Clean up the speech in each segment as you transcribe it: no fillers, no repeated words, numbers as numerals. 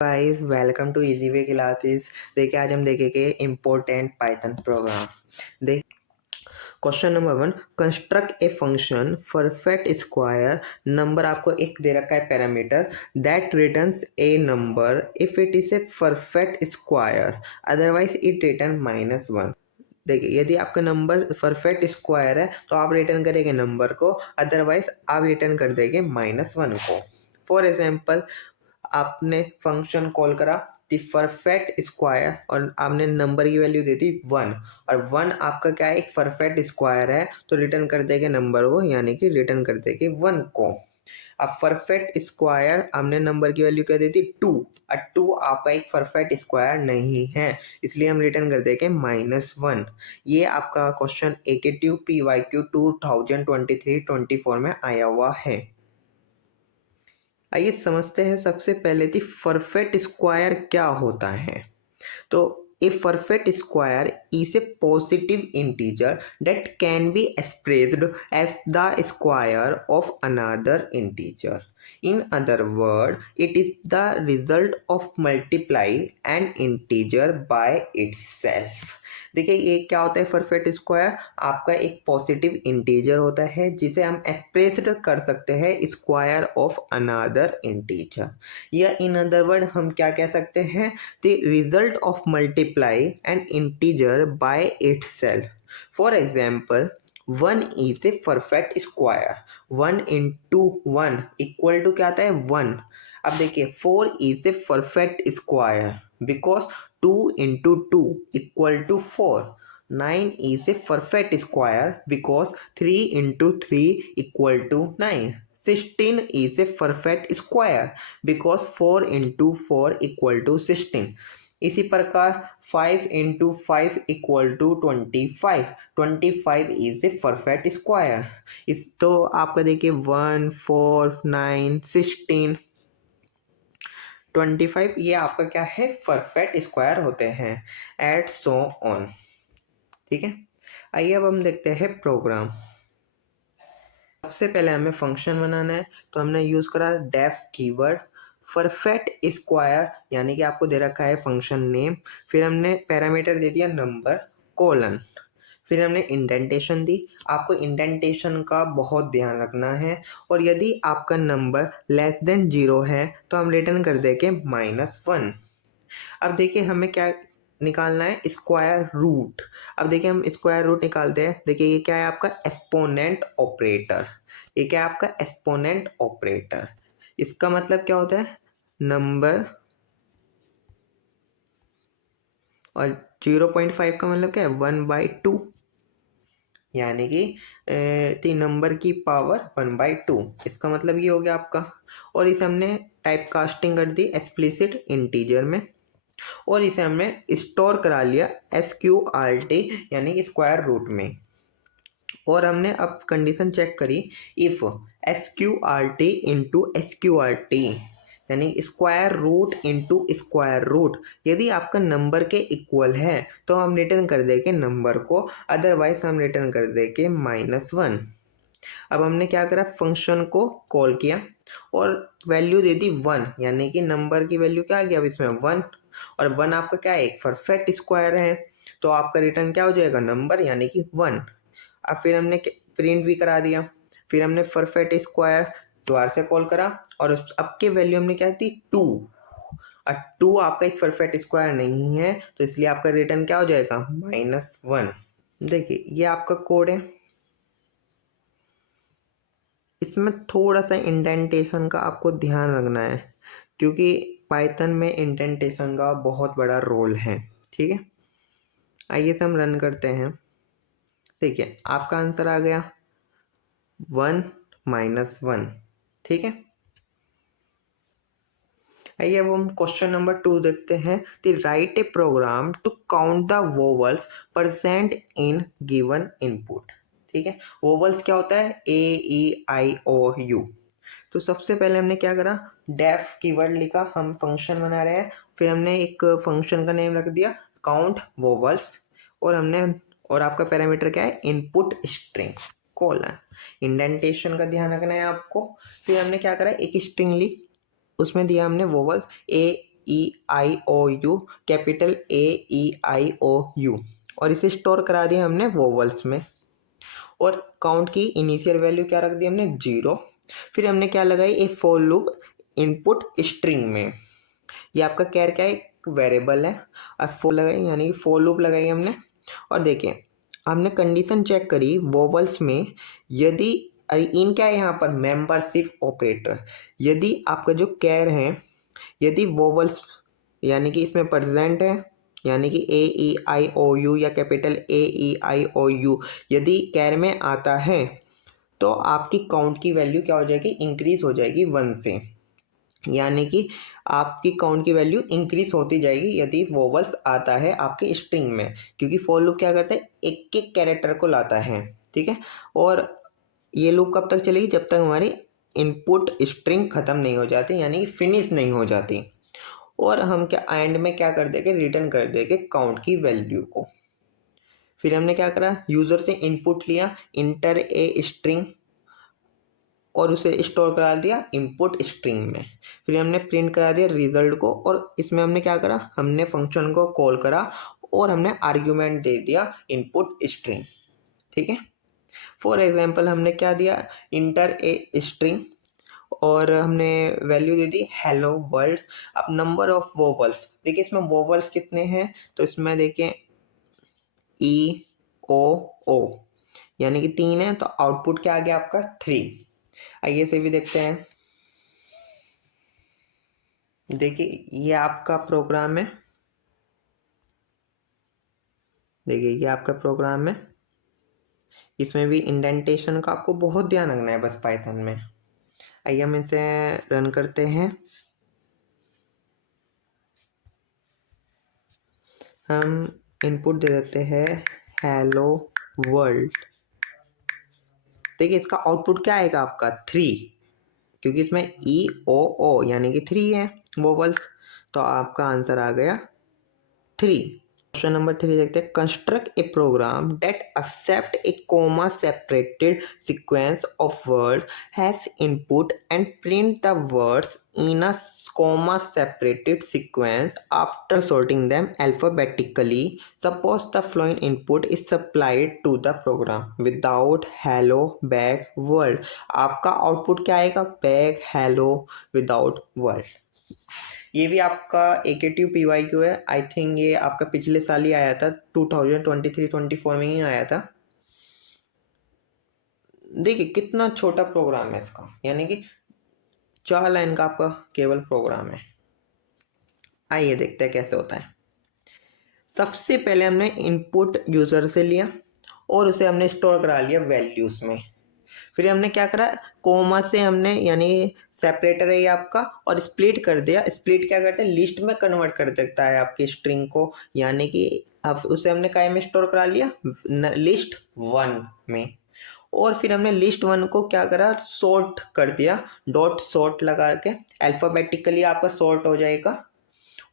Guys welcome to easy way classes. देखिए आज हम देखेंगे इम्पोर्टेंट पाइथन प्रोग्राम। देख question number 1, construct a function perfect square number. आपको एक दे रखा है parameter that returns a number if it is a perfect square, otherwise it return -1। देखिए यदि आपका नंबर परफेक्ट स्क्वायर है तो आप रिटर्न करेंगे नंबर को, अदरवाइज आप रिटर्न कर देंगे -1 को। फॉर एग्जाम्पल, आपने फंक्शन कॉल करा द परफेक्ट स्क्वायर और आपने नंबर की वैल्यू दी थी 1, और 1 आपका क्या है, एक परफेक्ट स्क्वायर है, तो रिटर्न कर देंगे नंबर को, यानी कि रिटर्न कर देंगे 1 को। अब परफेक्ट स्क्वायर हमने नंबर की वैल्यू क्या दी थी 2, और 2 आपका एक परफेक्ट स्क्वायर नहीं है, इसलिए हम रिटर्न कर देंगे -1। ये आपका क्वेश्चन AKTU PYQ 2023-24 में आया हुआ है। आइए समझते हैं सबसे पहले थी परफेक्ट स्क्वायर क्या होता है। तो a perfect square is a positive integer that can be expressed as the square of another integer. In other word, it is the result of multiply an integer by itself. देखिए ये क्या होता है, perfect square आपका एक positive integer होता है जिसे हम एक्सप्रेस्ड कर सकते हैं स्क्वायर ऑफ अनदर इंटीजर, या इन अदर वर्ड हम क्या कह सकते हैं, the result of multiply an integer by itself. For example, 1 is a perfect square, 1 into 1 equal to क्या आता है 1। अब देखिए 4 is a perfect square because 2 into 2 equal to 4। 9 is a perfect square because 3 into 3 equal to 9. 16 is a perfect square because 4 into 4 equal to 16. इसी प्रकार 5 into 5 equal to 25. 25 is a perfect square. इस तो आपका देखिए 1, 4, 9, 16, 25 ये आपका क्या है, परफेक्ट स्क्वायर होते हैं, एट सो ऑन। ठीक है, आइए अब हम देखते हैं प्रोग्राम। सबसे पहले हमें फंक्शन बनाना है, तो हमने यूज करा डेफ कीवर्ड परफेक्ट स्क्वायर, यानी कि आपको दे रखा है फंक्शन नेम, फिर हमने पैरामीटर दे दिया नंबर कोलन, फिर हमने इंडेंटेशन दी। आपको इंडेंटेशन का बहुत ध्यान रखना है, और यदि आपका नंबर लेस देन 0 है तो हम रिटर्न कर देंगे -1। अब देखिए हमें क्या निकालना है, स्क्वायर रूट। अब देखिए हम स्क्वायर रूट निकालते हैं। देखिए ये क्या है आपका एक्सपोनेंट ऑपरेटर, ये क्या है आपका एक्सपोनेंट ऑपरेटर। इसका मतलब क्या होता है, नंबर, और 0.5 का मतलब क्या है 1/2, यानी कि तीन नंबर की पावर 1/2, इसका मतलब ये हो गया आपका। और इसे हमने टाइप कास्टिंग कर दी एक्सप्लिसिट इंटीजर में, और इसे हमने स्टोर करा लिया SQRT यानी कि स्क्वायर रूट में। और हमने अब कंडीशन चेक करी, इफ SQRT इंटू SQRT यानी square root into square root, यदि आपका नंबर के इक्वल है तो हम रिटर्न कर देंगे नंबर को, अदरवाइज हम रिटर्न कर देंगे -1। अब हमने क्या करा, फंक्शन को कॉल किया और वैल्यू दे दी 1, यानी कि नंबर की वैल्यू क्या आ गया अब इसमें 1, और 1 आपका क्या है, एक परफेक्ट स्क्वायर है, तो आपका रिटर्न क्या हो जाएगा, नंबर यानी कि 1। अब फिर हमने प्रिंट भी करा दिया, फिर हमने परफेक्ट स्क्वायर दोबारा से कॉल करा, और अब के वैल्यू हमने क्या दी 2, और 2 आपका एक परफेक्ट स्क्वायर नहीं है, तो इसलिए आपका रिटर्न क्या हो जाएगा -1। देखिए ये आपका कोड है, इसमें थोड़ा सा इंडेंटेशन का आपको ध्यान रखना है, क्योंकि पाइथन में इंडेंटेशन का बहुत बड़ा रोल है। ठीक है, आइए से हम रन करते हैं। देखिए आपका आंसर आ गया 1 -1। ठीक है, आइए अब हम क्वेश्चन नंबर 2 देखते हैं। The write a program to count the vowels present in given input. ठीक है, वोवल्स क्या होता है, A E I O U। तो सबसे पहले हमने क्या करा, डेफ कीवर्ड लिखा, हम फंक्शन बना रहे हैं, फिर हमने एक फंक्शन का नेम रख दिया काउंट वोवल्स, और हमने, और आपका पैरामीटर क्या है, इनपुट स्ट्रिंग कोलन। इंडेंटेशन का ध्यान रखना है आपको। फिर हमने क्या करा, एक स्ट्रिंग ली, उसमें दिया हमने vowels E I O U, capital AEIOU, और इसे स्टोर करा दिया हमने वोवल्स में। और काउंट की इनिशियल वैल्यू क्या रख दी हमने, 0। फिर हमने क्या लगाई, एक फॉर लूप इनपुट स्ट्रिंग में। ये आपका कैर क्या है, एक वेरिएबल है, और फॉर लगाई यानी फॉर लूप लगाई हमने। और देखिए हमने कंडीशन चेक करी वोवल्स में, यदि इन क्या है यहाँ पर मेंबरशिप ऑपरेटर, यदि आपका जो कैर है यदि वोवल्स यानी कि इसमें प्रेजेंट है, यानी कि AEIOU या कैपिटल AEIOU यदि कैर में आता है तो आपकी काउंट की वैल्यू क्या हो जाएगी, इंक्रीज हो जाएगी 1 से। यानी कि आपकी काउंट की वैल्यू इंक्रीज होती जाएगी यदि वोवल्स आता है आपके स्ट्रिंग में, क्योंकि फॉर लूप क्या करता है, एक एक कैरेक्टर को लाता है, ठीक है। और ये लूप कब तक चलेगी, जब तक हमारी इनपुट स्ट्रिंग खत्म नहीं हो जाती, यानी कि फिनिश नहीं हो जाती। और हम क्या एंड में क्या कर देंगे, रिटर्न कर देंगे काउंट की वैल्यू को। फिर हमने क्या करा, यूजर से इनपुट लिया इंटर ए स्ट्रिंग और उसे स्टोर करा दिया इनपुट स्ट्रिंग में। फिर हमने प्रिंट करा दिया रिजल्ट को, और इसमें हमने क्या करा, हमने फंक्शन को कॉल करा और हमने आर्ग्यूमेंट दे दिया इनपुट स्ट्रिंग, ठीक है। फॉर एग्जांपल हमने क्या दिया, इंटर ए स्ट्रिंग और हमने वैल्यू दे दी हेलो वर्ल्ड। अब नंबर ऑफ वोवल्स देखिए, इसमें वोवल्स कितने हैं, तो इसमें देखिए E O O यानी कि 3 है, तो आउटपुट क्या आ गया आपका 3। आइए इसे भी देखते हैं। देखिए ये आपका प्रोग्राम है, देखिए ये आपका प्रोग्राम है, इसमें भी इंडेंटेशन का आपको बहुत ध्यान रखना है बस पाइथन में। आइए हम इसे रन करते हैं। हम इनपुट दे देते हैं हेलो वर्ल्ड। देखिए इसका आउटपुट क्या आएगा आपका 3, क्योंकि इसमें EOO यानी कि 3 है वोवल्स, तो आपका आंसर आ गया 3। क्वेश्चन नंबर 3 देखते हैं, construct a program that accept a comma separated sequence of word as input and print the words in a comma separated sequence after sorting them alphabetically. Suppose the following input is supplied to the program without hello back world. आपका output क्या आएगा, back hello without world। ये भी आपका AKTU PYQ है, I think ये आपका पिछले साल ही आया था, 2023-24 में ही आया था। देखिए कितना छोटा प्रोग्राम है इसका, यानी कि 4 लाइन का आपका केवल प्रोग्राम है। आइए देखते हैं कैसे होता है। सबसे पहले हमने इनपुट यूजर से लिया और उसे हमने स्टोर करा लिया वैल्यूज में। फिर हमने क्या करा, कोमा से हमने यानी सेपरेटर है ये आपका, और स्प्लिट कर दिया। स्प्लिट क्या करते हैं, लिस्ट में कन्वर्ट कर देता है आपकी स्ट्रिंग को, यानी कि अब उसे हमने काय में स्टोर करा लिया, लिस्ट 1 में। और फिर हमने लिस्ट 1 को क्या करा, सॉर्ट कर दिया, डॉट सॉर्ट लगा के अल्फाबेटिकली आपका सॉर्ट हो जाएगा।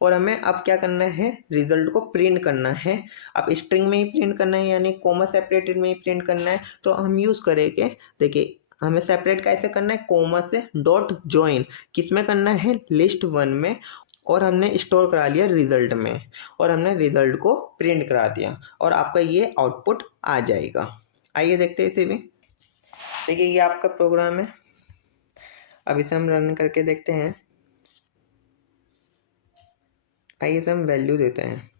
और हमें अब क्या करना है, रिजल्ट को प्रिंट करना है। अब स्ट्रिंग में ही प्रिंट करना है यानी कोमा सेपरेटेड में ही प्रिंट करना है, तो हम यूज करेंगे, देखिए हमें सेपरेट कैसे करना है, कोमा से डॉट ज्वाइन किस में करना है, लिस्ट 1 में, और हमने स्टोर करा लिया रिजल्ट में, और हमने रिजल्ट को प्रिंट करा दिया और आपका ये आउटपुट आ जाएगा। आइए देखते हैं इसे भी। देखिए ये आपका प्रोग्राम है, अब इसे हम रन करके देखते हैं। आइए इसे हम वैल्यू देते हैं।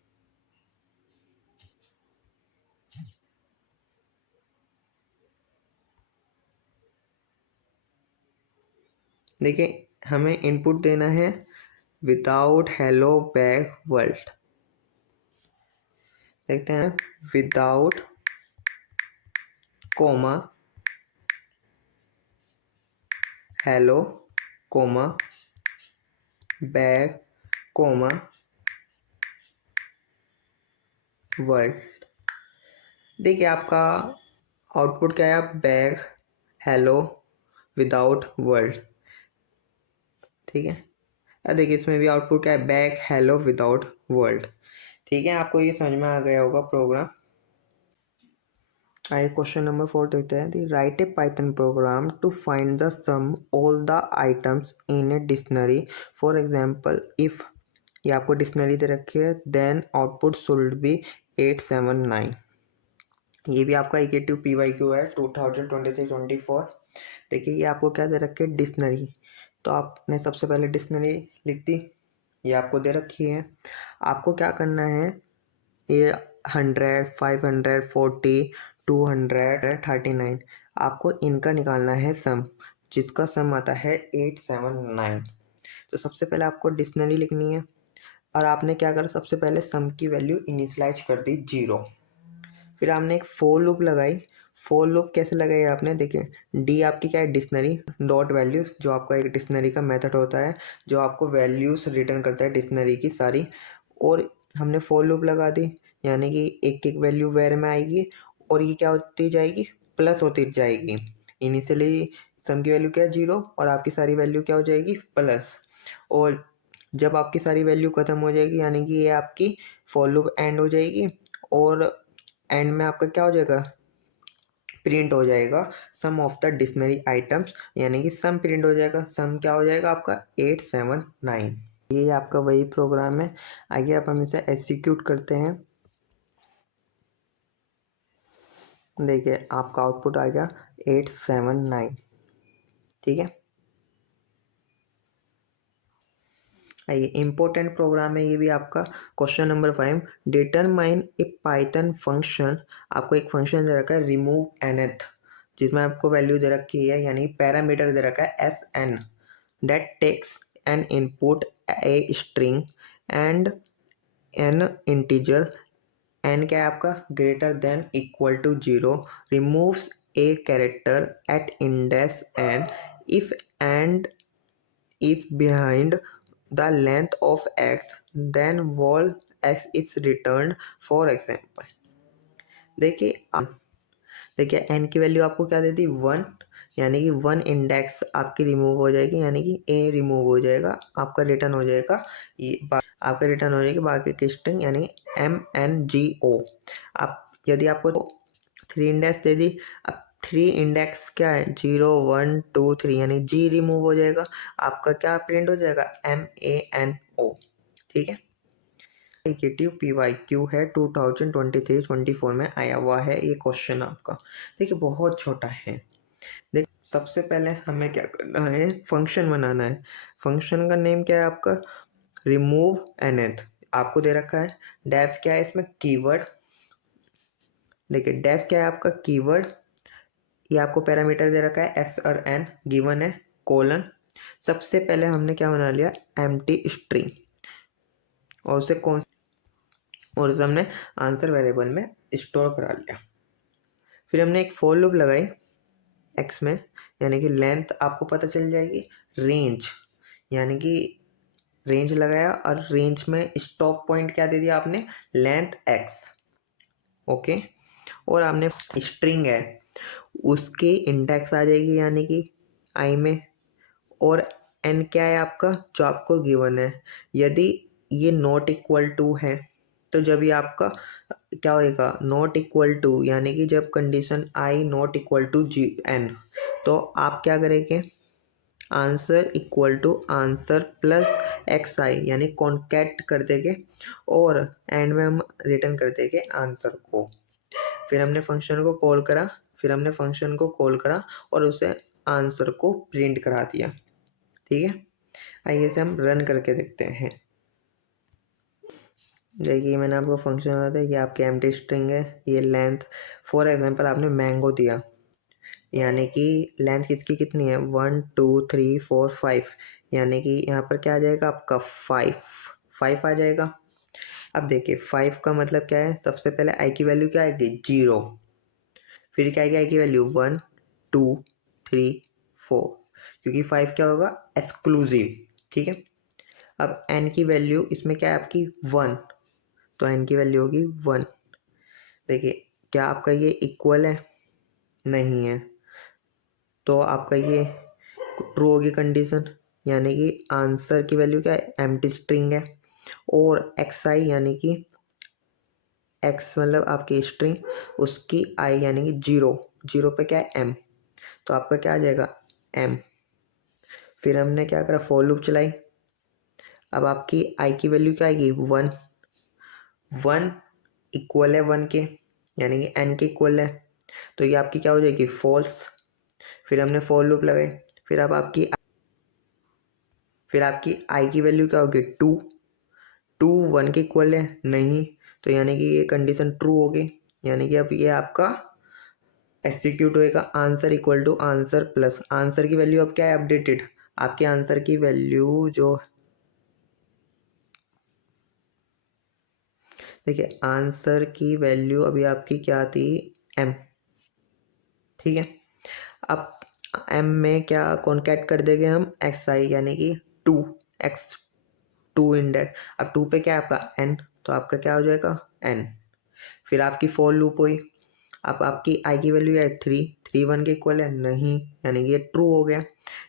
देखिए हमें इनपुट देना है विदाउट हेलो बैक वर्ल्ड। देखते हैं, without comma hello comma back comma world. देखिए आपका आउटपुट क्या है, बैक हेलो विदाउट वर्ल्ड, ठीक है। अब देखिए इसमें भी आउटपुट क्या है, बैक हेलो विदाउट वर्ल्ड, ठीक है। आपको ये समझ में आ गया होगा प्रोग्राम। आइए क्वेश्चन नंबर 4 देखते हैं, write a Python program to find the sum all the items in a dictionary. For example if ये आपको डिक्शनरी दे रखी है, देन आउटपुट शुड बी 879। ये भी आपका इक्वेटिव PYQ है 2023-24। देखिए ये आपको क्या दे रखी है, डिक्शनरी। तो आपने सबसे पहले डिक्शनरी लिख दी, ये आपको दे रखी है। आपको क्या करना है, ये 100, 500, 40, 200, 39, आपको इनका निकालना है सम, जिसका सम आता है 879। तो सबसे पहले आपको डिक्शनरी लिखनी है और आपने क्या करा, सबसे पहले सम की वैल्यू इनिशियलाइज कर दी 0। फिर आपने एक फोर लूप लगाई। फोर लूप कैसे लगाई आपने, देखिए डी आपकी क्या है, डिक्शनरी डॉट वैल्यूज, जो आपका एक डिक्शनरी का मेथड होता है जो आपको वैल्यूज रिटर्न करता है डिक्शनरी की सारी। और हमने फोर लूप लगा दी, यानी कि एक एक वैल्यू वेर में आएगी और ये क्या होती जाएगी, प्लस होती जाएगी। इनिशियली सम की वैल्यू क्या है, 0, और आपकी सारी वैल्यू क्या हो जाएगी, प्लस। और जब आपकी सारी वैल्यू खत्म हो जाएगी, यानी कि ये आपकी फॉर लूप एंड हो जाएगी और एंड में आपका क्या हो जाएगा, प्रिंट हो जाएगा सम ऑफ द डिक्शनरी आइटम्स, यानी कि सम प्रिंट हो जाएगा। सम क्या हो जाएगा आपका 879। ये आपका वही प्रोग्राम है। आगे आप हम इसे एग्जीक्यूट करते हैं। देखिए आपका आउटपुट आ गया 879। ठीक है, आइए इम्पोर्टेंट प्रोग्राम है ये भी आपका। क्वेश्चन नंबर 5, डिटरमाइन ए पाइथन फंक्शन। आपको एक फंक्शन दे रखा है रिमूव nth, जिसमें आपको वैल्यू दे रखी है, यानी पैरामीटर दे रखा है sn, that takes an input a string and an integer, n क्या है आपका, greater than equal to 0, removes a character at index n if and is behind the length of x, then vol x is returned। for example, देखिए देखिए N की value आपको क्या देती, 1, यानी कि 1 इंडेक्स आपकी रिमूव हो जाएगी, यानी कि ए रिमूव हो जाएगा, आपका रिटर्न हो जाएगा ये आपका रिटर्न हो जाएगी बाकी की स्ट्रिंग, यानी MNGO। आप यदि आपको 3 इंडेक्स दे दी, अब 3 इंडेक्स क्या है, 0, 1, 2, 3, यानी जी रिमूव हो जाएगा, आपका क्या प्रिंट हो जाएगा, MANO। ठीक है, इक्वेटिव PYQ है 2023-24 में आया हुआ है ये क्वेश्चन आपका। देखिए बहुत छोटा है। देख सबसे पहले हमें क्या करना है, फंक्शन बनाना है। फंक्शन का नेम क्या है आपका, रिमूव nth, आपको दे रखा है। डेफ क्या है इसमें, कीवर्ड। देखिए डेफ क्या है आपका, कीवर्ड। ये आपको पैरामीटर दे रखा है x और n, गिवन है कोलन। सबसे पहले हमने क्या बना लिया, एम्प्टी स्ट्रिंग, और उसे कौन और उसे हमने आंसर वेरिएबल में स्टोर करा लिया। फिर हमने एक फॉर लूप लगाई x में, यानी कि लेंथ आपको पता चल जाएगी, रेंज, यानी कि रेंज लगाया और रेंज में स्टॉप पॉइंट क्या दे दिया आपने, लेंथ x। ओके, और आपने स्ट्रिंग है उसकी इंडेक्स आ जाएगी, यानी कि i में, और n क्या है आपका, जो आपको गिवन है। यदि ये नॉट इक्वल टू है तो जब ये आपका क्या होएगा, नॉट इक्वल टू, यानी कि जब condition i not equal to n, तो आप क्या करेंगे, answer equal to answer plus xi, यानी कॉन्कैट कर देंगे और एंड में हम रिटर्न कर देंगे आंसर को। फिर हमने फंक्शन को कॉल करा और उसे आंसर को प्रिंट करा दिया। ठीक है, आइए इसे हम रन करके देखते हैं। देखिए मैंने आपको फंक्शन बता दिया, ये आपकी एम्प्टी स्ट्रिंग है, ये लेंथ, फॉर एग्जांपल आपने मैंगो दिया, यानी कि लेंथ किसकी कितनी है, 1, 2, 3, 4, 5, यानी कि यहाँ पर क्या आ जाएगा आपका 5 आ जाएगा। अब देखिए 5 का मतलब क्या है, सबसे पहले आई की वैल्यू क्या आएगी, 0, फिर क्या आएगी आई की वैल्यू 1, 2, 3, 4, क्योंकि 5 क्या होगा, एक्सक्लूसिव। ठीक है, अब n की वैल्यू इसमें क्या है आपकी 1, तो n की वैल्यू होगी 1। देखिए क्या आपका ये इक्वल है, नहीं है, तो आपका ये ट्रू होगी कंडीशन, यानी कि आंसर की वैल्यू क्या है, एम्प्टी स्ट्रिंग है, और xi यानी कि x मतलब आपकी स्ट्रिंग, उसकी i यानी कि 0, 0 पे क्या है m, तो आपका क्या आ जाएगा m। फिर हमने क्या करा, फॉर लूप चलाई। अब आपकी आई की वैल्यू क्या आएगी 1, 1 इक्वल है 1 के, यानी कि n के इक्वल है, तो ये आपकी क्या हो जाएगी फॉल्स। फिर हमने फॉर लूप लगाए, फिर अब आपकी आई की वैल्यू क्या होगी 2, 2 1 के इक्वल है नहीं, तो यानी कि ये कंडीशन ट्रू होगी, यानी कि अब ये आपका एग्जीक्यूट होएगा answer equal to answer plus answer की वैल्यू अब क्या है अपडेटेड, आपके आंसर की वैल्यू जो देखिए आंसर की वैल्यू अभी आपकी क्या थी m, ठीक है। अब m में क्या कॉन्कैट कर देंगे हम xi, यानी कि 2x, 2 इंडेक्स, अब 2 पे क्या है आपका n, तो आपका क्या हो जाएगा n। फिर आपकी फॉर लूप हुई, अब आपकी आई की वैल्यू है 3, 3 1 के इक्वल है नहीं, यानी कि ये ट्रू हो गया,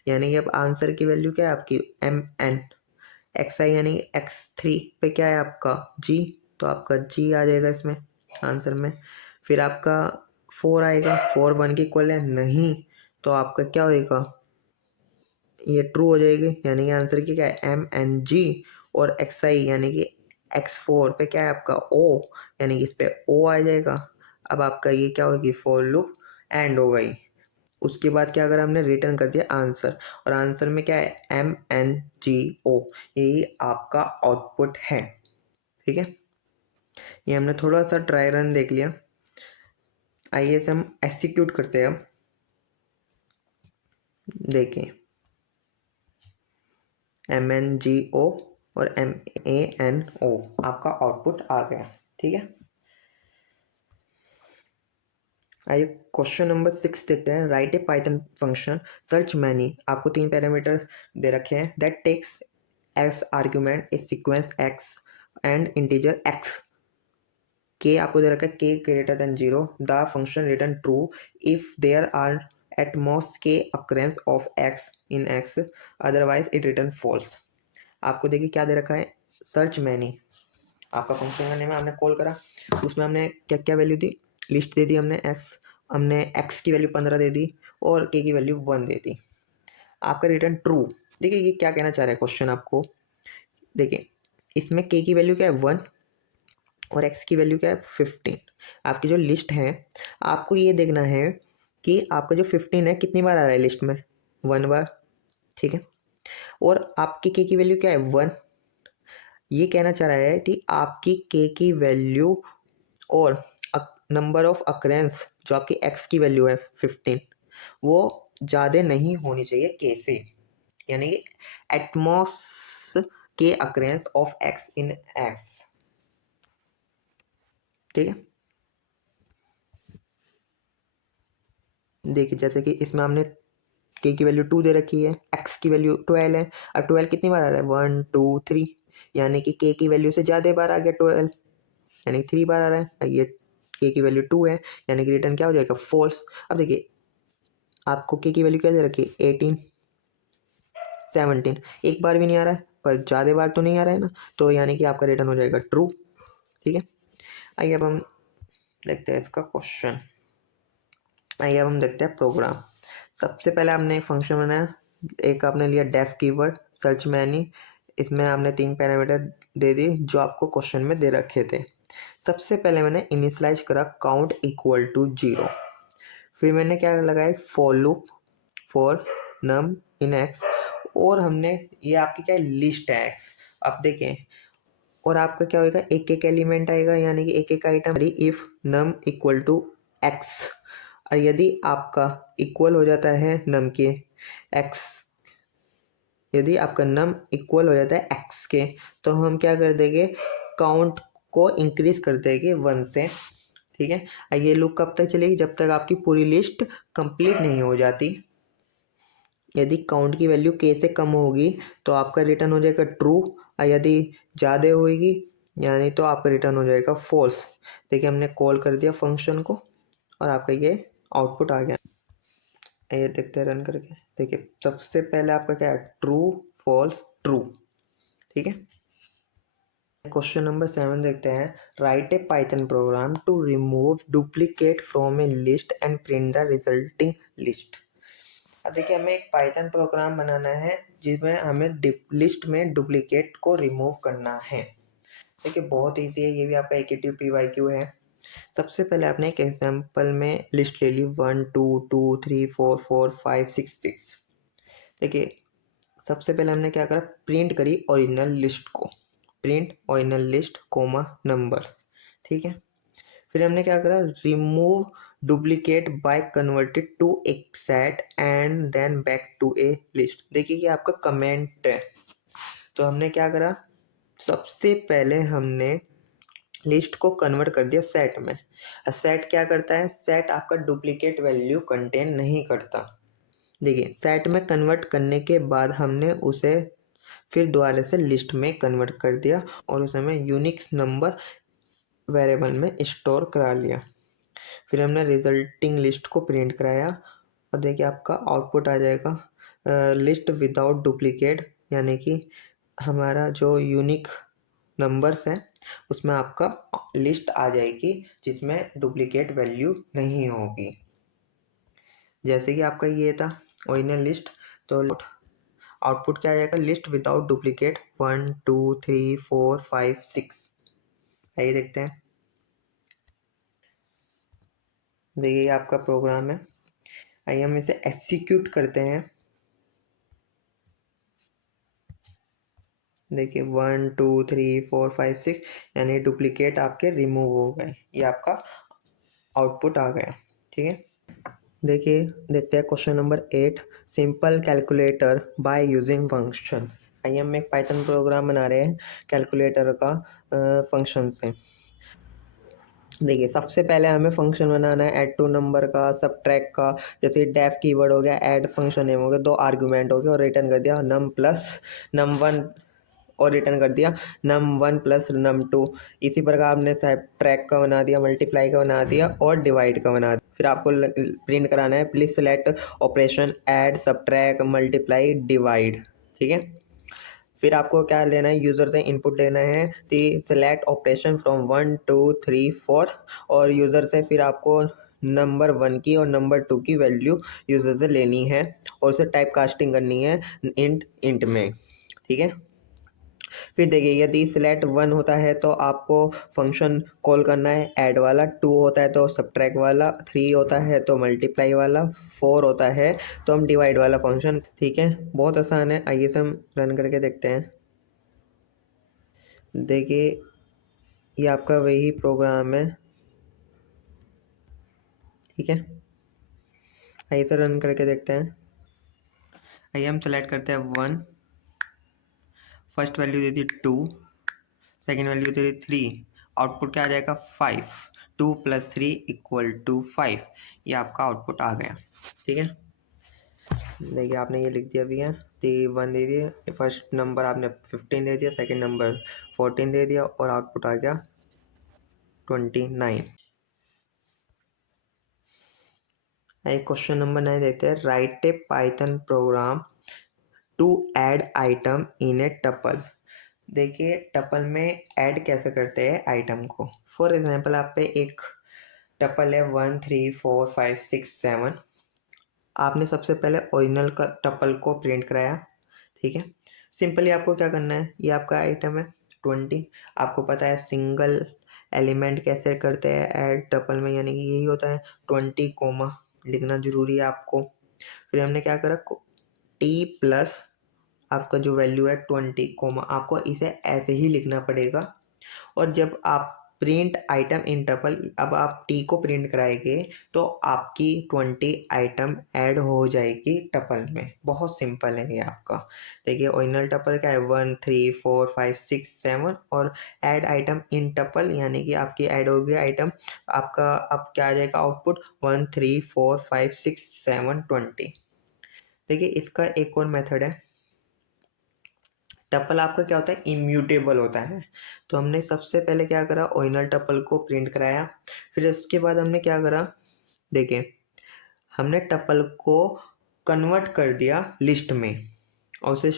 यानी कि अब आंसर की वैल्यू क्या है आपकी एम एन एक्स आई, यानी x3 पे क्या है आपका g, तो आपका g आ जाएगा इसमें आंसर में। फिर आपका 4 आएगा, 4 1 के इक्वल है नहीं, तो आपका क्या होएगा ये ट्रू हो जाएगी, यानी कि आंसर की क्या है एम एन जी, और एक्स आई यानी कि x4 पे क्या है आपका o, यानी कि इस पे o आ जाएगा। अब आपका ये क्या होगी फॉर लूप एंड हो गई। उसके बाद क्या अगर हमने रिटर्न कर दिया आंसर, और आंसर में क्या है एम एन जी ओ, यही आपका आउटपुट है, ठीक है। ये हमने थोड़ा सा ट्राई रन देख लिया, आइए से हम एग्जीक्यूट करते हैं। अब देखिए एम एन जी ओ और एम ए एन ओ आपका आउटपुट आ गया, ठीक है। आइए क्वेश्चन नंबर 6 देखते हैं। Write a Python function search many, आपको 3 पैरामीटर दे रखे हैं, that takes as argument a sequence X and integer X, के आपको दे रखा है K greater than 0, the function return true if there are at most K occurrences of X in X, otherwise it return false. आपको देखिए क्या दे रखा है सर्च मैनी, आपका फंक्शन का नेम है, हमने कॉल करा, उसमें हमने क्या क्या वैल्यू दी, लिस्ट दे दी हमने एक्स, हमने एक्स की वैल्यू 15 दे दी और के की वैल्यू 1 दे दी, आपका रिटर्न ट्रू। देखिए ये क्या कहना चाह रहा है क्वेश्चन आपको, देखिए इसमें के की वैल्यू क्या है 1 और एक्स की वैल्यू क्या है 15। आपकी जो लिस्ट है आपको ये देखना है कि आपका जो 15 है कितनी बार आ रहा है लिस्ट में 1 बार, ठीक है। और आपकी के की वैल्यू क्या है 1, ये कहना चाह रहा है कि आपकी के की वैल्यू और नंबर ऑफ अक्रेंस जो आपकी एक्स की वैल्यू है 15 वो ज़्यादा नहीं होनी चाहिए के से, यानी कि एटमॉस के occurrences of X in x, ठीक है। देखिए जैसे कि इसमें हमने के की वैल्यू 2 दे रखी है, एक्स की वैल्यू 12 है, और 12 कितनी बार आ रहा है 1 2 3, यानी कि के की वैल्यू से ज़्यादा बार आ गया 12, यानी 3 बार आ रहा है, ये के की वैल्यू 2 है, यानी कि रिटर्न क्या हो जाएगा फॉल्स। अब देखिए आपको के की वैल्यू क्या दे रखी है 18 17, एक बार भी नहीं आ रहा है पर ज़्यादा बार तो नहीं आ रहा है ना, तो यानी कि आपका रिटर्न हो जाएगा ट्रू, ठीक है। आइए अब हम देखते हैं इसका क्वेश्चन, आइए अब हम देखते हैं प्रोग्राम। सबसे पहले हमने एक फंक्शन बनाया, एक आपने लिया डेफ कीवर्ड सर्च मैनी, इसमें आपने 3 पैरामीटर दे दी जो आपको क्वेश्चन में दे रखे थे। सबसे पहले मैंने इनिशियलाइज करा काउंट इक्वल टू 0, फिर मैंने क्या लगाया for loop for num in x, और हमने ये आपकी क्या है लिस्ट है एक्स, आप देखें, और आपका क्या होगा एक एक एलिमेंट आएगा, यानी कि एक एक item, if num equal to x, और यदि आपका इक्वल हो जाता है नम के एक्स, यदि आपका नम इक्वल हो जाता है एक्स के, तो हम क्या कर देंगे काउंट को इंक्रीज कर देंगे 1 से, ठीक है। ये लूप कब तक चलेगी जब तक आपकी पूरी लिस्ट कंप्लीट नहीं हो जाती। यदि काउंट की वैल्यू के से कम होगी तो आपका रिटर्न हो जाएगा ट्रू, और यदि ज़्यादा होगी यानी तो आपका रिटर्न हो जाएगा फॉल्स। देखिए हमने कॉल कर दिया फंक्शन को और आपका ये आउटपुट आ गया। ये देखते हैं रन करके, देखिए सबसे पहले आपका क्या है ट्रू फॉल्स ट्रू, ठीक है। क्वेश्चन नंबर 7 देखते हैं। Write a Python program to remove duplicate from a list and print the resulting list. अब देखिए हमें एक पाइथन प्रोग्राम बनाना है जिसमें हमें लिस्ट में डुप्लीकेट को रिमूव करना है। देखिए बहुत ईजी है, ये भी आपका एकेटिव पीवाईक्यू है। सबसे पहले आपने एक एग्जांपल में लिस्ट ले ली 1 2 2 3 4 4 5 6 6। देखिए सबसे पहले हमने क्या करा, प्रिंट करी ओरिजिनल लिस्ट को, print original list comma numbers, ठीक है। फिर हमने क्या करा, remove duplicate by converted to एक set and then back to a list. देखिए ये आपका कमेंट है। तो हमने क्या करा, सबसे पहले हमने लिस्ट को कन्वर्ट कर दिया सेट में। सेट क्या करता है, सेट आपका डुप्लीकेट वैल्यू कंटेन नहीं करता। देखिए सेट में कन्वर्ट करने के बाद हमने उसे फिर दोबारा से लिस्ट में कन्वर्ट कर दिया और उसे हमें यूनिक्स नंबर वेरिएबल में स्टोर करा लिया। फिर हमने रिजल्टिंग लिस्ट को प्रिंट कराया और देखिए आपका आउटपुट आ जाएगा लिस्ट विदाउट डुप्लीकेट, यानी कि हमारा जो यूनिक नंबर्स हैं उसमें आपका लिस्ट आ जाएगी जिसमें डुप्लीकेट वैल्यू नहीं होगी। जैसे कि आपका ये था ओरिजिनल लिस्ट, तो आउटपुट क्या आ जाएगा, लिस्ट विदाउट डुप्लीकेट 1 2 3 4 5 6। आइए देखते हैं। देखिए ये आपका प्रोग्राम है, आइए हम इसे एग्जीक्यूट करते हैं। देखिए 1 2 3 4 5 6 यानी डुप्लीकेट आपके रिमूव हो गए, ये आपका आउटपुट आ गया, ठीक है। देखिए देखते हैं question number 8, simple calculator by using function. आइए हम एक पाइथन प्रोग्राम बना रहे हैं कैलकुलेटर का फंक्शन से। देखिए सबसे पहले हमें फंक्शन बनाना है ऐड टू नंबर का, सब्ट्रैक्ट का। जैसे डेफ कीवर्ड हो गया, ऐड फंक्शन नेम हो गया, 2 आर्गुमेंट हो गया और रिटर्न कर दिया नम प्लस नम वन, और रिटर्न कर दिया num one plus num two. इसी प्रकार आपने सब्ट्रैक्ट का बना दिया, मल्टीप्लाई का बना दिया और डिवाइड का बना दिया। फिर आपको प्रिंट कराना है please select operation add subtract multiply divide, ठीक है। फिर आपको क्या लेना है, यूज़र से इनपुट लेना है कि सेलेक्ट ऑपरेशन फ्रॉम 1 2 3 4, और यूज़र से फिर आपको नंबर 1 की और नंबर 2 की वैल्यू यूज़र से लेनी है और उसे टाइप कास्टिंग करनी है इंट इंट में, ठीक है। फिर देखिए यदि सिलेक्ट 1 होता है तो आपको फंक्शन कॉल करना है ऐड वाला, 2 होता है तो सब्ट्रैक्ट वाला, 3 होता है तो मल्टीप्लाई वाला, 4 होता है तो हम डिवाइड वाला फंक्शन, ठीक है। बहुत आसान है, आइए से हम रन करके देखते हैं। देखिए ये आपका वही प्रोग्राम है, ठीक है। आइए से रन करके देखते हैं। आइए हम सेलेक्ट करते हैं 1, फर्स्ट वैल्यू दे दी 2, सेकेंड वैल्यू दे दी 3, आउटपुट क्या आ जाएगा 5, 2 + 3 = 5। ये आपका आउटपुट आ गया, ठीक है। देखिए आपने ये लिख दिया भी है, 1 दे दिए, फर्स्ट नंबर आपने 15 दे दिया, सेकेंड नंबर 14 दे दिया और आउटपुट आ गया 29। एक क्वेश्चन नंबर 9 देखते हैं, write a Python program to add item in a tuple. देखिए टपल में ऐड कैसे करते हैं आइटम को। फॉर एग्जांपल आप पे एक टपल है 1 3 4 5 6 7। आपने सबसे पहले ओरिजिनल का टपल को प्रिंट कराया, ठीक है। सिंपली आपको क्या करना है, ये आपका आइटम है 20। आपको पता है सिंगल एलिमेंट कैसे करते हैं ऐड टपल में, यानी कि यही होता है 20 कोमा लिखना जरूरी है आपको। फिर हमने क्या करा, टी प्लस आपका जो वैल्यू है 20 कोमा, आपको इसे ऐसे ही लिखना पड़ेगा। और जब आप प्रिंट आइटम इन टपल, अब आप टी को प्रिंट कराएंगे तो आपकी 20 आइटम ऐड हो जाएगी टपल में। बहुत सिंपल है ये आपका। देखिए ओरिजिनल टपल क्या है 1 3 4 5 6 7, और ऐड आइटम इन टपल यानी कि आपकी ऐड हो गई आइटम। आपका अब क्या आ जाएगा आउटपुट 1 3 4 5 6 7 20। देखिए इसका एक और मेथड है, टपल आपका क्या होता है इम्यूटेबल होता है। तो हमने सबसे पहले क्या करा, ओरिजिनल टपल को प्रिंट कराया। फिर उसके बाद हमने क्या करा, देखिए हमने टपल को कन्वर्ट कर दिया लिस्ट में और उसे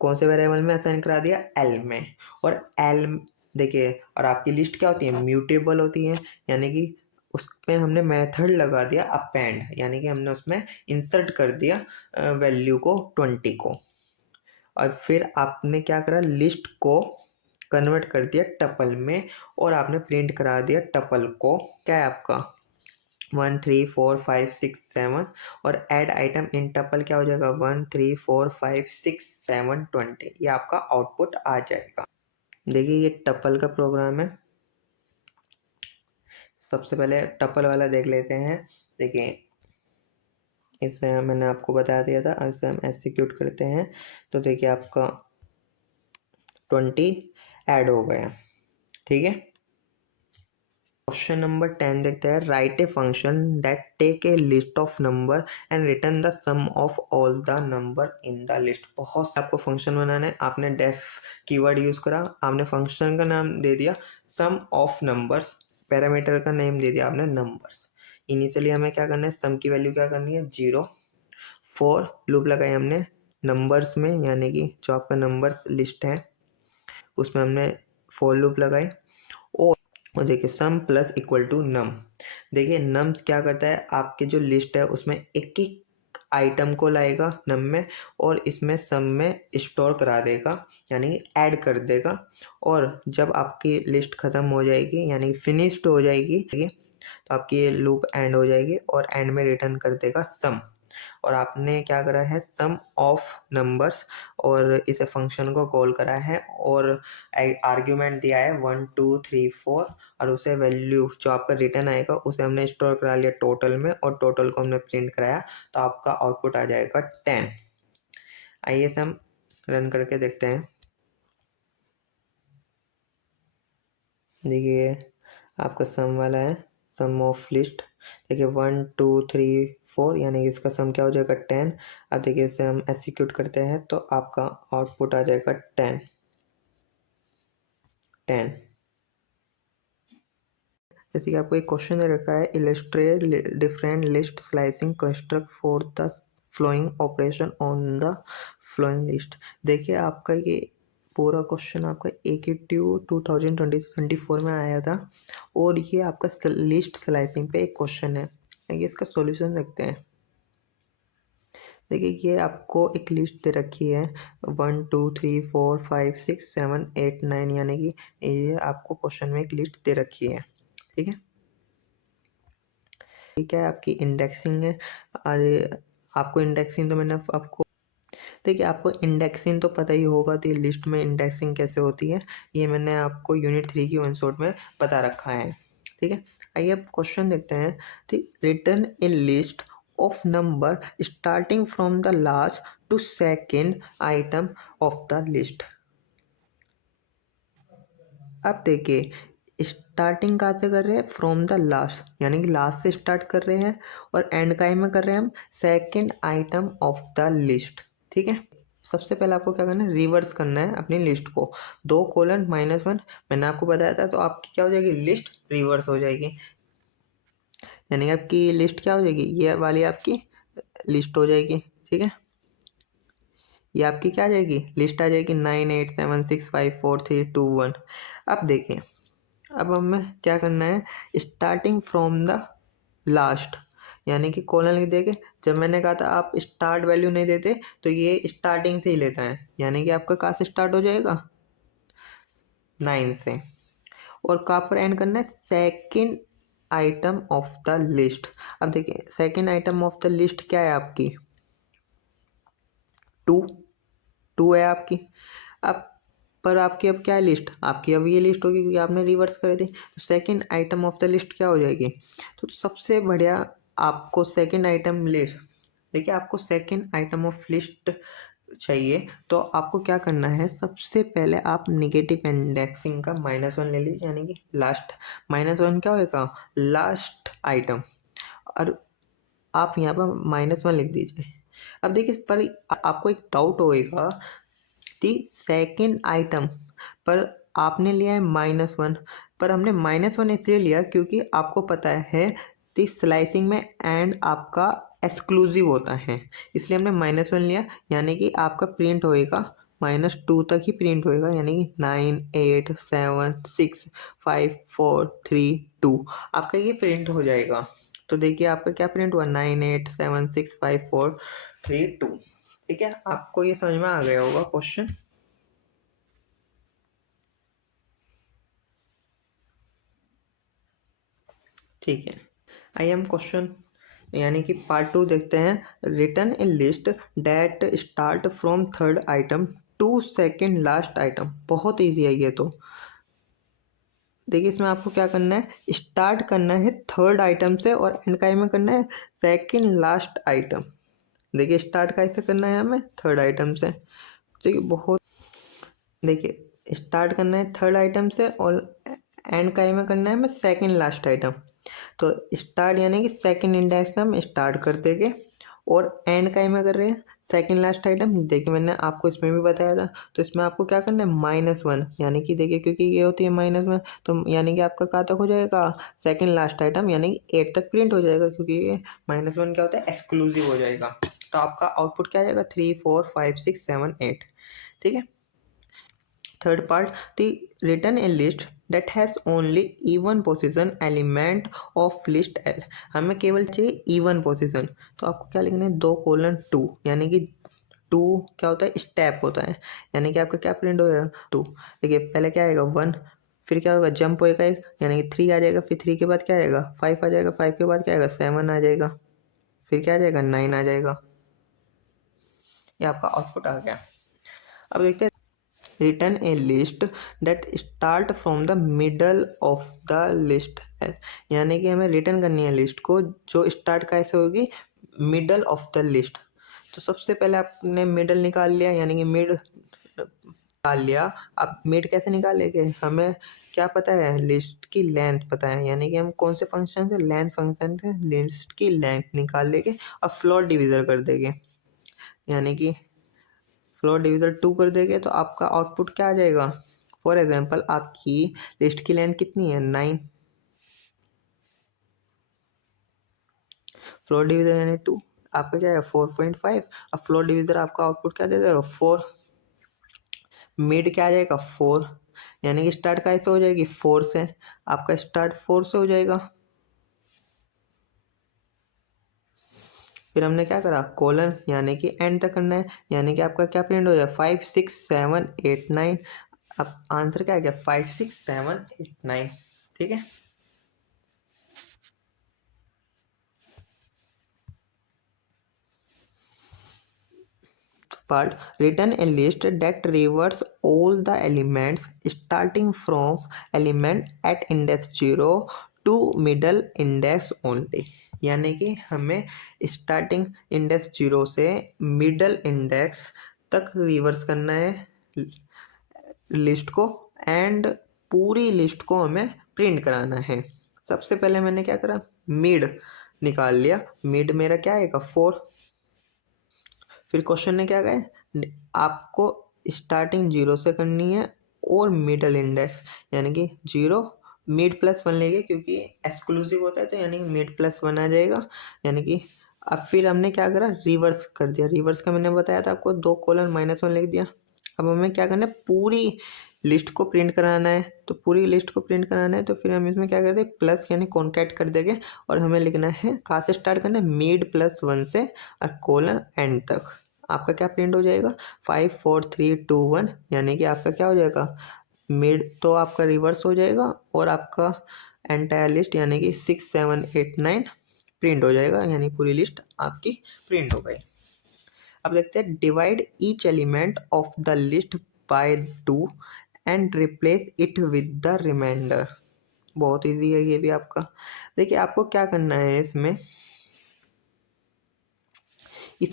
कौन से वेरिएबल में असाइन करा दिया, एल में। और एल देखिए, और आपकी लिस्ट क्या होती है म्यूटेबल होती है, यानी कि उसमें हमने मेथड लगा दिया अपेंड, यानी कि हमने उसमें इंसर्ट कर दिया वैल्यू को 20 को, और फिर आपने क्या करा, लिस्ट को कन्वर्ट कर दिया टपल में, और आपने प्रिंट करा दिया टपल को, क्या है आपका 1 3 4 5 6 7, और ऐड आइटम इन टपल क्या हो जाएगा 1 3 4 5 6 7 20, ये आपका आउटपुट आ जाएगा। देखिए ये टपल का प्रोग्राम है। सबसे पहले टपल वाला देख लेते हैं। देखिए इसे मैंने आपको बता दिया था, इसे हम एग्जीक्यूट करते हैं तो देखिए आपका 20 ऐड हो गया, ठीक है। क्वेश्चन नंबर 10 देखते हैं। Write a function that take a list of number and return the sum of all the number in the list. बहुत से आपको फंक्शन बनाना है, आपने डेफ कीवर्ड यूज करा, आपने फंक्शन का नाम दे दिया सम ऑफ नंबर्स, पैरामीटर का नेम दे दिया आपने नंबर्स। इनिशियली हमें क्या करना है, सम की वैल्यू क्या करनी है 0, फॉर लूप लगाई हमने नंबर्स में, यानी कि जो आपका नंबर्स लिस्ट है उसमें हमने फॉर लूप लगाई, और देखिए सम प्लस इक्वल टू नम। देखिए नम क्या करता है, आपके जो लिस्ट है उसमें एक एक आइटम को लाएगा नम में, और इसमें सम में स्टोर करा देगा, यानी ऐड कर देगा, और जब आपकी लिस्ट ख़त्म हो जाएगी यानी फिनिश्ड हो जाएगी तो आपकी ये लूप एंड हो जाएगी, और एंड में रिटर्न कर देगा सम। और आपने क्या करा है, सम ऑफ नंबर्स, और इसे फंक्शन को कॉल करा है, और आर्ग्यूमेंट दिया है 1 2 3 4, और उसे वैल्यू जो आपका रिटर्न आएगा उसे हमने स्टोर करा लिया टोटल में, और टोटल को हमने प्रिंट कराया, तो आपका आउटपुट आ जाएगा 10। आइए से हम रन करके देखते हैं। देखिए आपका सम वाला है, सम ऑफ लिस्ट, देखिए 1 2 3 4, यानी कि इसका सम क्या हो जाएगा 10। अब देखिए इसे हम एक्सिक्यूट करते हैं तो आपका आउटपुट आ जाएगा 10 10। जैसे कि आपको एक क्वेश्चन दे रखा है, illustrate different list slicing construct for the flowing operation on the flowing list. देखिए आपका ये पूरा क्वेश्चन आपका AQ 2020-24 में आया था, और ये आपका लिस्ट स्लाइसिंग पे एक क्वेश्चन है। आइए इसका सॉल्यूशन देखते हैं। देखिए ये आपको एक लिस्ट दे रखी है 1 2 3 4 5 6 7 8 9, यानी कि ये आपको क्वेश्चन में एक लिस्ट दे रखी है, ठीक है। ठीक है, आपकी इंडेक्सिंग है, और आपको इंडेक्सिंग तो मैंने आपको, देखिए आपको इंडेक्सिंग तो पता ही होगा, तो लिस्ट में इंडेक्सिंग कैसे होती है ये मैंने आपको यूनिट 3 की वन शॉट में बता रखा है, ठीक है। आइए अब क्वेश्चन देखते हैं। Return a list of number starting from the last to second item of the list. अब देखिए स्टार्टिंग कहाँ से कर रहे हैं, फ्रॉम द लास्ट, यानी कि लास्ट से स्टार्ट कर रहे हैं, और एंड का में कर रहे हैं हम second item of the list, ठीक है। सबसे पहले आपको क्या करना है, रिवर्स करना है अपनी लिस्ट को, 2:-1 मैंने आपको बताया था, तो आपकी क्या हो जाएगी, लिस्ट रिवर्स हो जाएगी, यानी कि आपकी लिस्ट क्या हो जाएगी, ये वाली आपकी लिस्ट हो जाएगी, ठीक है। ये आपकी क्या आ जाएगी, लिस्ट आ जाएगी 9 8 7 6 5 4 3 2 1। अब देखिए अब हमें क्या करना है, स्टार्टिंग फ्रॉम द लास्ट, यानी कि कॉलन लिख देंगे। जब मैंने कहा था आप स्टार्ट वैल्यू नहीं देते, तो ये स्टार्टिंग से ही लेता है, यानी कि आपका कहाँ से स्टार्ट हो जाएगा 9 से, और कहाँ पर एंड करना है, second item of the list. अब देखिए second item of the list क्या है आपकी 2 2 है आपकी। अब पर आपकी अब क्या है लिस्ट, आपकी अब ये लिस्ट होगी क्योंकि आपने रिवर्स कर दी, तो second item of the list क्या हो जाएगी, तो सबसे बढ़िया आपको सेकंड आइटम लिस्ट, देखिए आपको सेकंड आइटम ऑफ लिस्ट चाहिए, तो आपको क्या करना है, सबसे पहले आप निगेटिव इंडेक्सिंग का -1 ले लीजिए, यानी कि लास्ट -1 क्या होगा, लास्ट आइटम, और आप यहाँ पर -1 लिख दीजिए। अब देखिए पर आपको एक डाउट होएगा, दी सेकेंड आइटम पर आपने लिया है -1, पर हमने -1 इसलिए लिया क्योंकि आपको पता है दी स्लाइसिंग में एंड आपका एक्सक्लूसिव होता है, इसलिए हमने -1 लिया, यानी कि आपका प्रिंट होएगा -2 तक ही प्रिंट होएगा, यानी कि 9 8 7 6 5 4 3 2 आपका ये प्रिंट हो जाएगा। तो देखिए आपका क्या प्रिंट हुआ, 9 8 7 6 5 4 3 2। ठीक है, आपको ये समझ में आ गया होगा क्वेश्चन। ठीक है, आई एम क्वेश्चन यानी कि पार्ट 2 देखते हैं। Return a list that start from third item to second last item. बहुत ईजी है ये तो। देखिए इसमें आपको क्या करना है, स्टार्ट करना है थर्ड आइटम से और एंड टाइम में करना है सेकेंड लास्ट आइटम। देखिए स्टार्ट कैसे करना है हमें, थर्ड आइटम से। ठीक है, बहुत देखिए स्टार्ट करना है थर्ड आइटम से और एंड टाइम में करना है हमें सेकेंड लास्ट आइटम। तो स्टार्ट यानी कि सेकंड इंडेक्स हम स्टार्ट कर देंगे और एंड का में कर रहे हैं सेकंड लास्ट आइटम। देखिए मैंने आपको इसमें भी बताया था, तो इसमें आपको क्या करना है -1, यानी कि देखिए क्योंकि ये होती है -1 तो यानी कि आपका कहाँ तक हो जाएगा, सेकंड लास्ट आइटम यानी कि 8 तक प्रिंट हो जाएगा, क्योंकि ये -1 क्या होता है, एक्सक्लूसिव हो जाएगा। तो आपका आउटपुट क्या आ जाएगा, 3 4 5 6 7 8। ठीक है, third part, the return a list that has only even position element of list L। हमें केवल चाहिए even position, तो आपको क्या लिखना है, 2:2, यानी कि 2 क्या होता है, स्टेप होता है, यानी कि आपका क्या प्रिंट होगा 2। देखिए पहले क्या आएगा 1, फिर क्या होगा जंप होएगा एक, यानी कि 3 आ जाएगा, फिर 3 के बाद क्या आएगा 5 आ जाएगा, 5 के बाद क्या आएगा 7 आ जाएगा, फिर क्या आ जाएगा 9 आ जाएगा। ये आपका आउटपुट आ गया। अब देखते हैं, return a list that start from the middle of the list है, यानी कि हमें रिटर्न करनी है लिस्ट को जो स्टार्ट कैसे होगी, मिडल ऑफ द लिस्ट। तो सबसे पहले आपने मिडल निकाल लिया, यानी कि मिड निकाल लिया। अब मिड कैसे निकालेंगे, हमें क्या पता है, लिस्ट की लेंथ पता है, यानी कि हम कौन से फंक्शन से, लेंथ फंक्शन से लिस्ट की लेंथ निकाल लेंगे और फ्लोर डिविजन कर देंगे, यानी कि फ्लोर डिविजन 2 कर देंगे तो आपका आउटपुट क्या आ जाएगा। फॉर एग्जांपल आपकी लिस्ट की लेंथ कितनी है 9, फ्लोर डिविजन यानी 2, आपका क्या है 4.5। अब फ्लोर डिविजन आपका आउटपुट क्या दे देगा 4, मिड क्या आ जाएगा 4, यानी कि स्टार्ट कैसे हो जाएगी 4 से, आपका स्टार्ट 4 से हो जाएगा। फिर हमने क्या करा कोलन, यानी कि एंड तक करना है, यानी कि आपका क्या प्रिंट हो जाएगा 5 6 7 8 9। अब आंसर क्या आ गया 5 6 7 8 9। ठीक है, part, return a list that reverse all the elements starting from element at index 0 to middle index only। यानी कि हमें स्टार्टिंग इंडेक्स 0 से मिडल इंडेक्स तक रिवर्स करना है लिस्ट को, एंड पूरी लिस्ट को हमें प्रिंट कराना है। सबसे पहले मैंने क्या करा, मिड निकाल लिया, मिड मेरा क्या आएगा 4। फिर क्वेश्चन ने क्या कहा, आपको स्टार्टिंग 0 से करनी है और मिडल इंडेक्स, यानी कि 0 मिड +1 लेंगे क्योंकि एक्सक्लूसिव होता है, तो यानी मिड +1 आ जाएगा, यानी कि अब फिर हमने क्या करा रिवर्स कर दिया। रिवर्स का मैंने बताया था आपको, 2:-1 लिख दिया। अब हमें क्या करना है, पूरी लिस्ट को प्रिंट कराना है, तो पूरी लिस्ट को प्रिंट कराना है तो फिर हम इसमें क्या करते हैं प्लस यानी कॉन्कैट कर देंगे, और हमें लिखना है कहाँ से स्टार्ट करना है, मिड +1 से और कोलन एंड तक। आपका क्या प्रिंट हो जाएगा 5 4 3 2 1, यानी कि आपका क्या हो जाएगा मिड तो आपका रिवर्स हो जाएगा और आपका एंटायर लिस्ट यानी कि 6 7 8 9 प्रिंट हो जाएगा, यानी पूरी लिस्ट आपकी प्रिंट हो गई। अब देखते हैं, divide each element of the list by 2 and replace it with the remainder. बहुत इजी है ये भी आपका। देखिए आपको क्या करना है, इसमें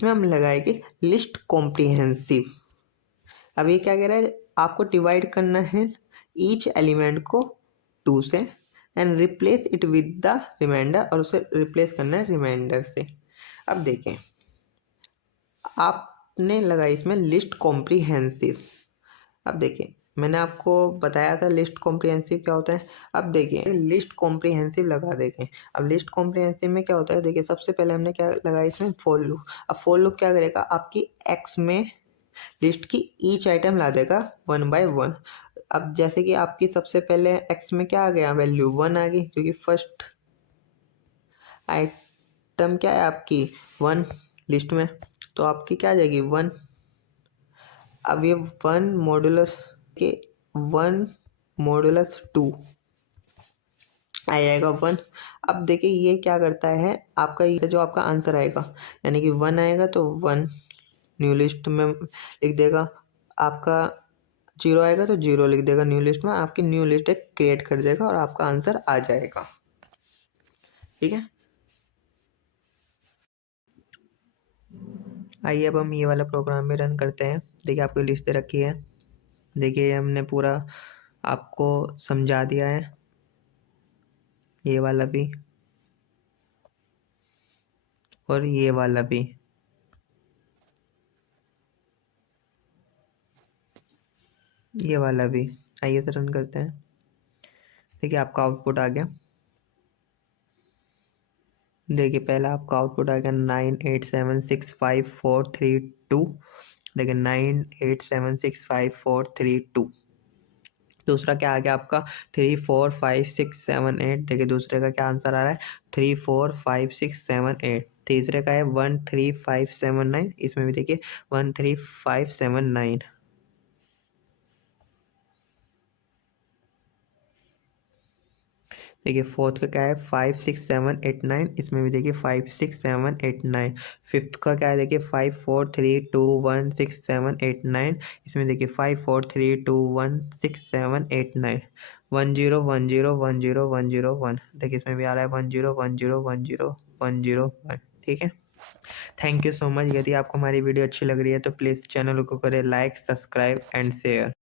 हम लगाएंगे लिस्ट कॉम्प्रिहेंसिव। अब ये क्या कह रहा है, आपको डिवाइड करना है ईच एलिमेंट को 2 से and replace it with the remainder, और उसे रिप्लेस करना है रिमाइंडर से। अब देखें, आपने लगाई इसमें लिस्ट कॉम्प्रिहेंसिव। अब देखिए मैंने आपको बताया था लिस्ट कॉम्प्रिहेंसिव क्या होता है। अब देखिए लिस्ट कॉम्प्रिहेंसिव लगा देखें। अब लिस्ट कॉम्प्रिहेंसिव में क्या होता है, देखिए सबसे पहले हमने क्या लगाया इसमें फॉर लूप। अब फॉर लूप क्या करेगा, आपकी एक्स में लिस्ट की ईच आइटम ला देगा 1 बाय 1। अब जैसे कि आपकी सबसे पहले एक्स में क्या आ गया, वैल्यू 1 आ गई, क्योंकि फर्स्ट आइटम क्या है आपकी 1 लिस्ट में, तो आपकी क्या आ जाएगी 1। अब ये 1 मॉडुलस के 1 मॉडुलस 2 आ जाएगा 1। अब देखिए ये क्या करता है, आपका ये जो आपका आंसर आएगा, यानी कि 1 आएगा तो 1 न्यू लिस्ट में लिख देगा, आपका 0 आएगा तो 0 लिख देगा न्यू लिस्ट में, आपकी न्यू लिस्ट एक क्रिएट कर देगा और आपका आंसर आ जाएगा। ठीक है, आइए अब हम ये वाला प्रोग्राम में रन करते हैं। देखिए आपको लिस्ट दे रखी है, देखिए हमने पूरा आपको समझा दिया है, ये वाला भी और ये वाला भी। ये वाला भी। आइए से रन करते हैं। देखिए आपका आउटपुट आ गया, देखिए पहला आपका आउटपुट आ गया 98765432। देखिए 98765432। दूसरा क्या आ गया आपका 345678। देखिए दूसरे का क्या आंसर आ रहा है 345678। तीसरे का है 13579, इसमें भी देखिए 13579। देखिए फोर्थ का क्या है 56789, इसमें भी देखिए 56789। फिफ्थ का क्या है देखिए 5432167891, इसमें देखिए 5432167891। 10100101, देखिए इसमें भी आ रहा है 1010101001। ठीक है, थैंक यू सो मच। यदि आपको हमारी वीडियो अच्छी लग रही है तो प्लीज़ चैनल को करें लाइक, सब्सक्राइब एंड शेयर।